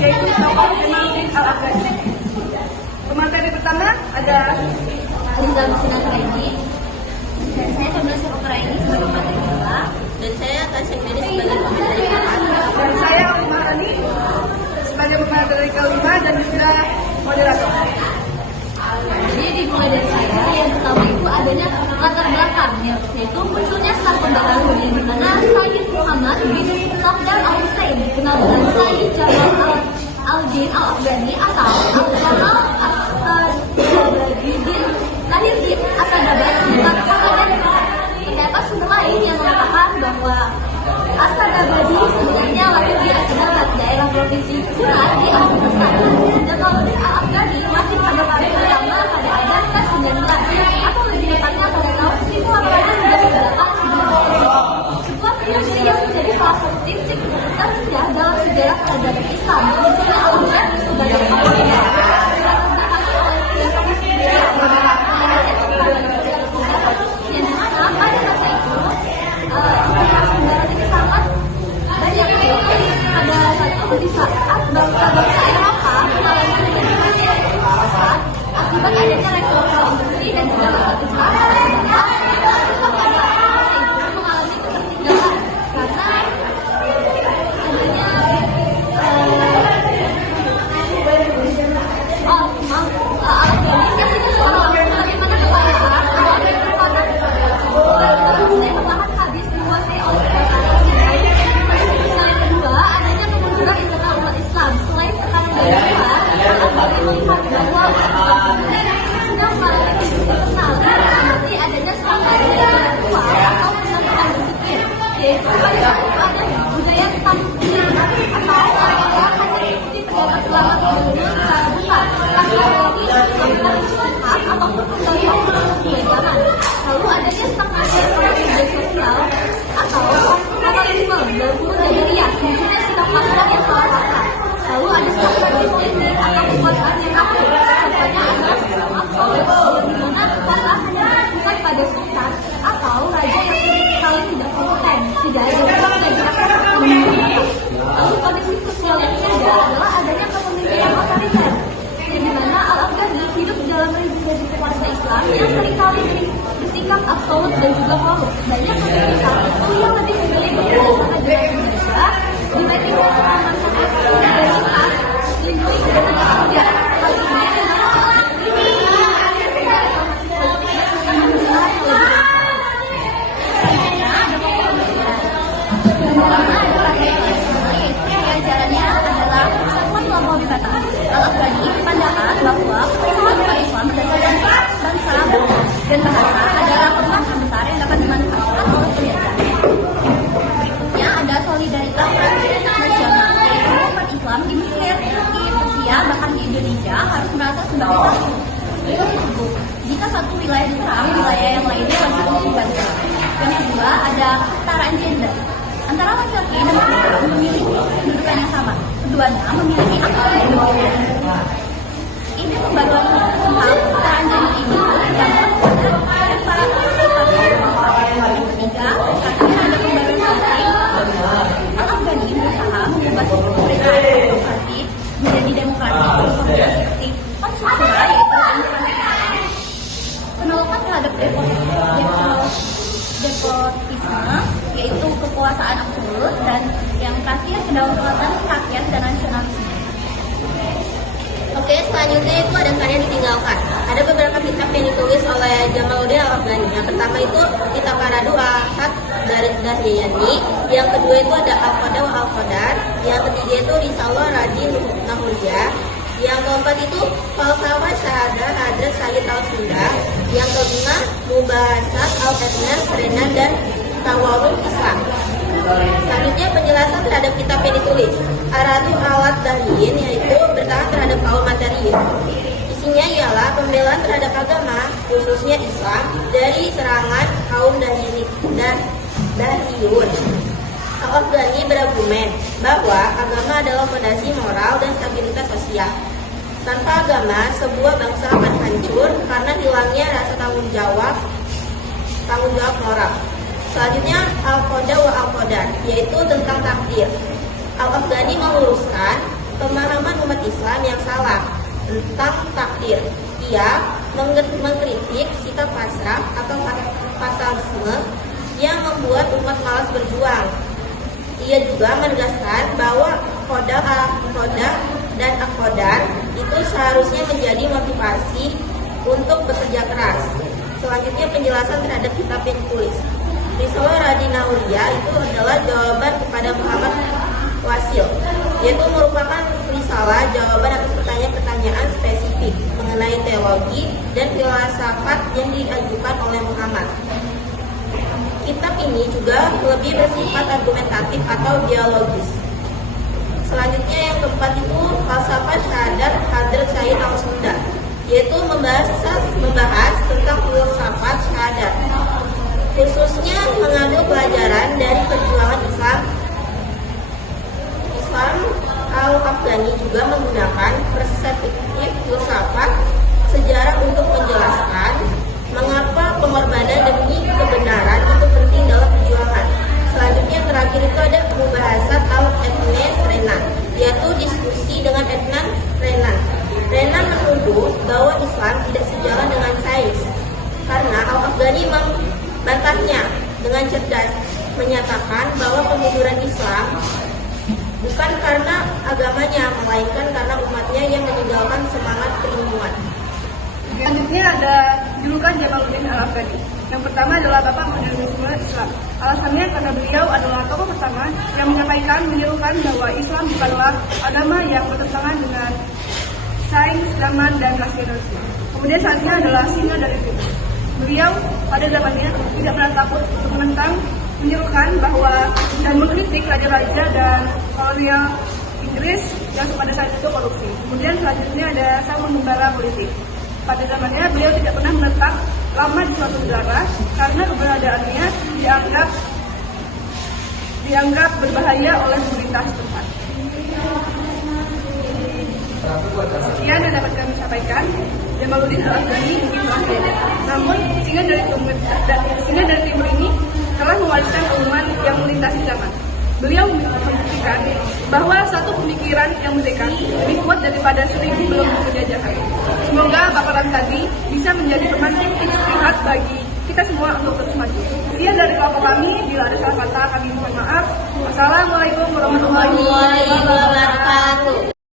yaitu tokoh Jamaluddin Al-Afghani. Pemateri pertama ada Aliza Musina Turaini, dan saya penulis Ukraini sebagai pemateri kedua, dan saya Tasya Mary sebagai pemateri keempat, dan saya Ulma Hani sebagai pemateri kelima dan juga moderator. Jadi dimulai dari saya, yang pertama itu adanya latar belakang, yaitu munculnya sah pembaharuan yang dimana Sayyid Muhammad bin Safdar Al-Husain dikenal dengan Sayyid Jamal Al-Din Al-Afghani atau Al-Jamal As-Sadabadi lahir di Asadabad, Pakistan. Terdapat sumber lain yang mengatakan bahwa As-Sadabadi sebenarnya lahir di Asadabad, daerah provinsi Gujarat di Afghanistan. Jamaluddin Al-Afghani masih pada pada pertama pada abad ke-19 atau lebih tepatnya pada tahun 1838 sebelum Masehi. Sebuah periode yang menjadi salah satu titik terendah dalam sejarah peradaban Islam. Munculnya Al-Afghani sebagai tokoh yang dimana pada masa itu negara ini sangat banyak pada saat itu di saat bangsa-bangsa Eropa mengalami ketergantungan besar akibat adanya revolusi industri dan juga masuk Islam. Pada masa itu mengalami ketertinggalan karena adanya Al-Afghani kasihnya seorang bagaimana kekayaan Muslim perlahan habis dikuasai oleh kekuasaan Occident. Yang kedua, adanya kemunculan internal umat Islam. Selain tekanan dari luar, Al-Afghani melihat bahwa sedang mengalami krisis internal. Seperti adanya serangan dari jalan keluar atau penentuan berpikir, yaitu pada saat itu ada budaya tampil atau orang-orang hanya mengikuti pendapat ulama terdahulu secara buta, tanpa lagi melakukan hak ataupun pembelajaran sesuai zaman. Lalu adanya stagnasi ekonomi dan sosial atau kapitalisme dalam kurun jahiliyah, munculnya sikap pasar yang salah kaprah. Lalu ada stagnasi politik atau kekuasaan yang akur. Contohnya adalah sistem absolut, di mana kekuasaan hanya berpusat pada sultan atau raja yang seringkali tidak kompeten, tidak ada yang tidak menggunakan. Lalu kondisi sosial yang ketiga adalah adanya kepemimpinan otoriter, di mana Al-Afghani hidup dalam rezim kekuasaan Islam yang seringkali bersikap absolut dan juga korup. Banyak pemimpin saat itu yang lebih memilih berdasarkan ajaran Indonesia dibandingkan mengamankan asli dan cinta lindungi dan negara. Hal ini ajarannya adalah persatuan melampaui batas. Al-Afghani berpandangan bahwa pertemuan umat Islam berdasarkan bangsa dan bahasa adalah perubahan terbesar yang dapat dimanfaatkan oleh penjajah. Berikutnya ada solidaritas nasional, yaitu umat Islam di Mesir, Turki, Rusia, bahkan di Indonesia harus merasa sebagai satu. Jika satu wilayah diserang, wilayah yang lainnya wajib membantu. Yang kedua ada kesetaraan gender antara laki-laki dan perempuan memiliki kedudukan yang sama. Keduanya memiliki akal yang berbeda. Ide pembaruan tentang kesetaraan gender ini berdampak pada para yang ketiga, karena ada pembaruan politik. Al-Afghani berusaha mengubah sistem pemerintahan demokrasi menjadi demokrasi seperti konstitusional, yaitu demokrasi. Penolakan terhadap depotisme, yaitu kekuasaan absolut, dan yang terakhir kedaulatan rakyat dan nasionalisme. Oke, selanjutnya itu ada karya ditinggalkan. Ada beberapa kitab yang ditulis oleh Jamaluddin Al-Afghani. Yang pertama itu kitab Aradu Ahad dari Dahyani. Yang kedua itu ada Al-Qada wa Al-Qadar. Yang ketiga itu Risalah Radi Nahuriyah. Yang keempat itu Falsafah Syahadah Hadrat Sayyid Al-Sunda. Yang kelima Mubahasat Al-Etnas Renan dan Tawarud Islam. Selanjutnya penjelasan terhadap kitab yang ditulis. Aradu Alat Dahin, yaitu bertahan terhadap kaum materiis. Isinya ialah pembelaan terhadap agama, khususnya Islam, dari serangan kaum Dahiyun. Al-Afghani berargumen bahwa agama adalah fondasi moral dan stabilitas sosial. Tanpa agama, sebuah bangsa akan hancur karena hilangnya rasa tanggung jawab moral. Selanjutnya Al-Qada wa Al-Qadar, yaitu tentang takdir. Al-Afghani meluruskan pemahaman umat Islam yang salah tentang takdir. Ia mengkritik sikap pasrah atau fatalisme yang membuat umat malas berjuang. Ia juga menegaskan bahwa qada dan aqdar itu seharusnya menjadi motivasi untuk bekerja keras. Selanjutnya penjelasan terhadap kitab yang ditulis. Risalah Radina Ulia itu adalah jawaban kepada Muhammad Wasil, yaitu merupakan risalah jawaban atas pertanyaan-pertanyaan spesifik mengenai teologi dan filsafat yang diajukan oleh Muhammad. Kitab ini juga lebih bersifat argumentatif atau dialogis. Selanjutnya yang keempat itu falsafah syahadat Hadrat Sayyid Al-Sunda, yaitu membahas tentang filsafat syahadat, khususnya mengambil pelajaran dari perjuangan Islam Al-Afghani, juga menggunakan perspektif filsafat sejarah untuk menjelaskan mengapa pengorbanan demi kebenaran itu penting dalam perjuangan. Selanjutnya terakhir itu ada pembahasan Al-Ethnes Renan, yaitu diskusi dengan Ethnan Renan. Renan menuduh bahwa Islam tidak sejalan dengan sains, karena Al-Afghani membantahnya dengan cerdas, menyatakan bahwa kemunduran Islam bukan karena agamanya, melainkan karena umatnya yang meninggalkan semangat keilmuan. Selanjutnya ada julukan Jamaluddin Al-Afghani. Yang pertama adalah Bapak Modernisme Islam. Alasannya karena beliau adalah tokoh pertama yang menyerukan bahwa Islam bukanlah agama yang bertentangan dengan sains, zaman, dan nasionalisme. Kemudian selanjutnya adalah singa dari timur. Beliau pada zamannya tidak pernah takut untuk menentang, menyerukan bahwa dan mengkritik raja-raja dan kolonial Inggris yang pada saat itu korupsi. Kemudian selanjutnya ada sang pembara politik. Pada zamannya beliau tidak pernah menetap lama di suatu negara karena keberadaannya dianggap berbahaya oleh pemerintah setempat. Sekian yang dapat kami sampaikan. Jamaluddin Al-Afghani namun singa dari timur ini telah mewariskan ilmuwan yang melintasi zaman. Beliau membuktikan bahwa satu pemikiran yang merdeka lebih kuat daripada 1000 belum penjajahan. Semoga paparan tadi bisa menjadi pemantik istihad bagi kita semua untuk terus maju. Sekian dari kelompok kami. Bila ada salah kata kami mohon maaf. Wassalamualaikum warahmatullahi wabarakatuh.